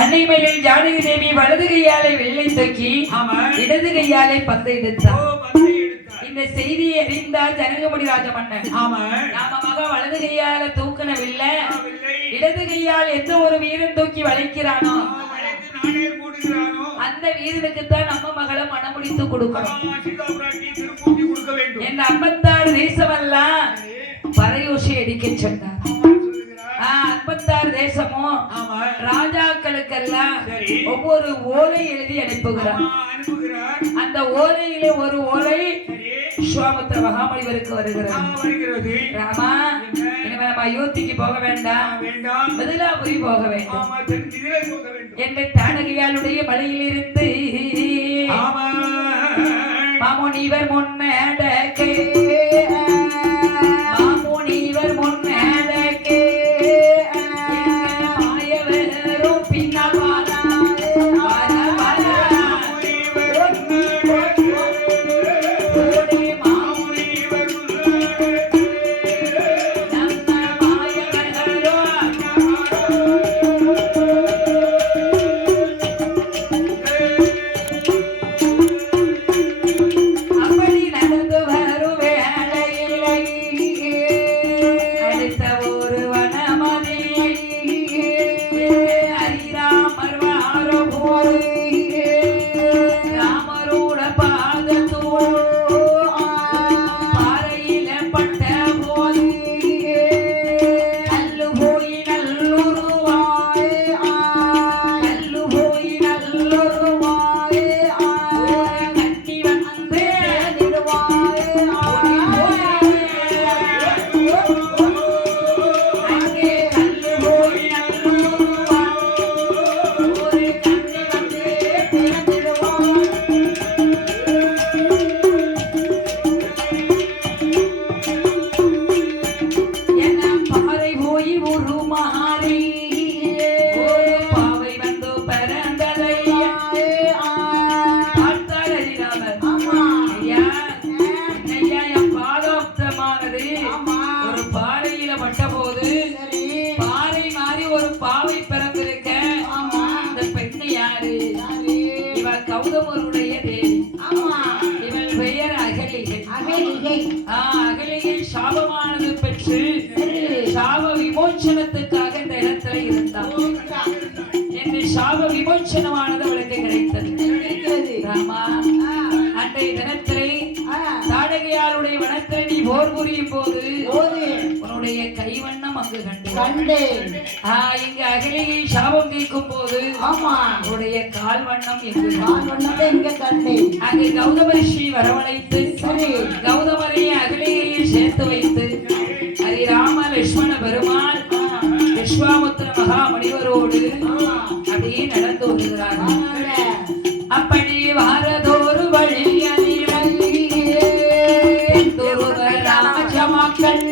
அன்னை மயில் ஜானகி தேவி வலது கையாலை வெள்ளை தூக்கி இடது கையாலை பந்தை எடுத்தார். இந்த செய்தியை அறிந்தார் ஜனகமுடி ராஜ மன்னன். நாம மக வலது கையால தூக்கணவில்லை, இடது கையால் எந்த ஒரு வீரன் தூக்கி வளைக்கிறானோ அந்த வீரனுக்குத்தான் நம்ம மகளை மனமுடித்து கொடுக்கணும். என் 56 தேசமெல்லாம் பறையோசை அடிக்க சொன்னார். 56 தேசமும் ராஜாக்களுக்கெல்லாம் ஒவ்வொரு ஓலை எழுதி அனுப்புகிறார். அந்த ஓலையிலே ஒரு ஓலை விஸ்வாமித்திர மகாமுனிவருக்கு வருகிறது. ராமா, இனிமே நம்ம அயோத்திக்கு போக வேண்டாம், மிதிலாபுரி போக வேண்டும் என்று தாடகையாளுடைய மலையிலிருந்து மாமுனிவர் முன்னடக்கே அகலிகை சாபமானது பெற்று சாப விமோச்சனத்துக்காக இந்த இடத்துல இருந்தார் என்று சாப விமோச்சனமானது அவளுக்கு கிடைத்தது. ராமா, அன்றைய தினத்திலே தாடகையாளுடைய வனத்திலே நீ போர் புரியும் போது உன்னுடைய கைவண்ணம் அங்கு கண்டேன். இங்கு அகலிகை சாபம் தீர்க்கும் போது உன்னுடைய கால் வண்ணம் எங்க கண்டேன். அங்கு கௌதம ரிஷி வரவழைத்து கௌதமரை அகலிகையில் சேர்த்து வைத்து ஹரிராம லட்சுமண பெருமாள் விஸ்வாமித்திர மகாமுனிவரோடு அப்படியே நடந்து வருகிறார்கள். அப்படி வாரதோறு வழி ராமச்சமாக்கள்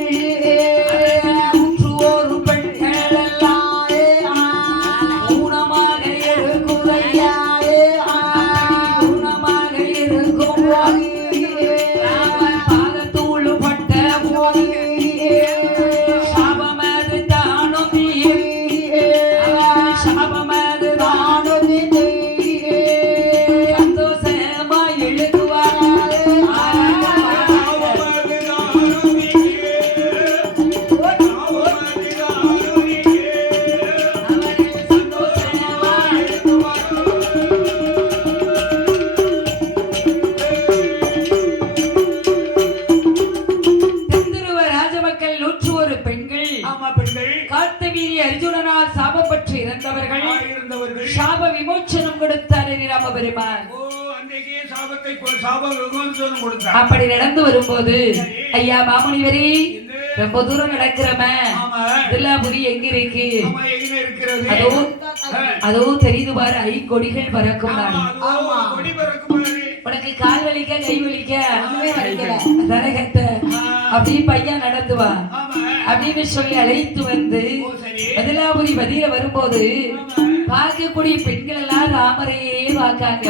அப்படி நடந்து வரும்போது ஐயா மாமுனிவரே, ரொம்ப தூரம் நடக்கிறமே மிதிலாபுரி எங்க இருக்கு? அதோ தெரியுது பாரு, கொடிகள் பறக்கும். உனக்கு கால் வலிக்க கை வலிக்க அப்படி பையன் நடந்து வா அப்படின்னு சொல்லி அழைத்து வந்து மிதிலாபுரி பதில வரும்போது பார்க்கக்கூடிய பெண்கள் எல்லாம் ராமரையே பார்க்காங்க.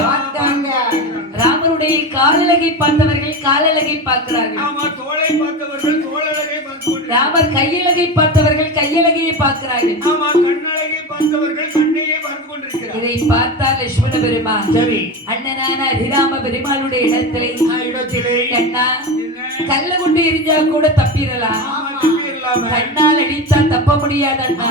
ராமருடைய காலழகை பார்த்தவர்கள் காலழகை பார்க்கிறார்கள். ஆமா, தோளை பார்த்தவர்கள் தோளழகை பார்த்து கொண்டிருக்கிறார்கள். ராமர் கையழகை பார்த்தவர்கள் கையழகையை பார்க்கிறார்கள். ஆமா, கண்ணழகை பார்த்தவர்கள் கண்ணையே பார்த்து கொண்டிருக்கிறார்கள். இதை பார்த்தால் லட்சுமண பெருமாள் சரி, அண்ணனான அதிராம பெருமாளுடைய இடத்திலே இடத்திலே கண்ணா என்ன? கல்ல கொண்டு எரிஞ்சா கூட தப்பிடலாம், ஆமா, தப்பி இல்லாம கண்ணால் அடித்தா தப்ப முடியாது அண்ணா,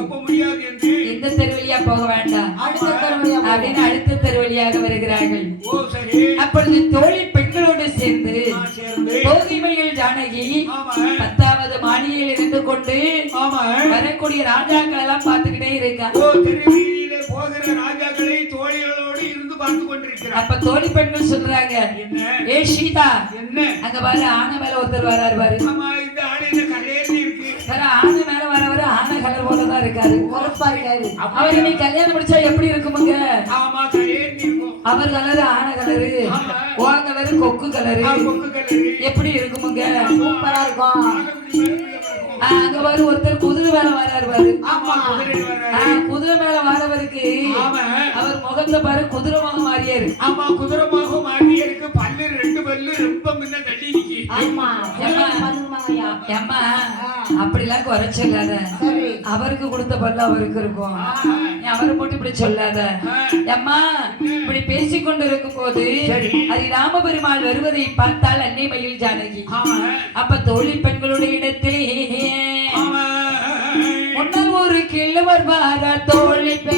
தப்ப முடியாது என்று எந்த தெருவழியா போக வேண்டாம் அடுத்த தெருவழியா அப்படின்னு அடுத்த தெருவழியாக வருகிறார்கள். ஓ சரி, அப்பொழுது தோழி பெண்களோடு சேர்ந்து சேர்ந்து போகிமையில் ஜானகி ஆமா 10வது மாடியில் இருந்து கொண்டு ஆமா வரக்கூடிய ராஜாக்கள் எல்லாம் பார்த்துக்கிட்டே இருக்கா. ஓ தெருவீதியிலே போகிற ராஜாக்களை தோழிகளோடு இருந்து பார்த்து கொண்டிருக்கிறார். அப்ப தோழி பெண்கள் சொல்றாங்க, என்ன ஏ சீதா என்ன? அங்க பாரு ஆனை மேல ஒருத்தர் வராரு பாரு. ஆமா, இந்த ஆளு என்ன கரையேறி இருக்கு. வேற ஆனை மேல வரவரு ஆனை கலர் போலதான் இருக்காரு. உரப்பா இருக்காரு. அவர் நீ கல்யாணம் முடிச்சா எப்படி இருக்குமுங்க? ஆமா, கரையேறி இருக்கும். அவர் கலரு ஆனை கலரு, ஓ கலரு கொக்கு கலரு, கொக்கு கலரு எப்படி இருக்குமுங்க? சூப்பரா இருக்கும். ஆகப்படி மேல இருக்கும். அங்க பாரு ஒருத்தர் குதிரை மேல வராரு பாரு. ஆமா, குதிரை வராரு. குதிரை மேல வரவருக்கு ஆமா அவர் முகத்தை பாரு குதிரை முகம் மாதிரியே இருக்கு. ஆமா, குதிரமாக மாறி இருக்கு. பல்லு 2 பல்லு ரொம்ப முன்ன தள்ளி நிக்கி. ஆமா, ஏம்மா? பண்ணுமாங்கய்யா. ஏம்மா அப்படிலாம் குறை சொல்லாத, சரி. அவருக்கு கொடுத்த பல்லு அவருக்கு இருக்கும், நீ அவரை போட்டு இப்படி சொல்லாத. ஏம்மா இப்படி பேசிக்கொண்டு இருக்கும் போது சரி. அது ராம பெருமாள் வருவதை பார்த்தால் அன்னை மயில் ஜானகி. ஆமா அப்ப தோழி பெண்களுடைய இடத்திலே ஆமா முன்னால் ஒரு கிழவர் வாரா தோழி பெண்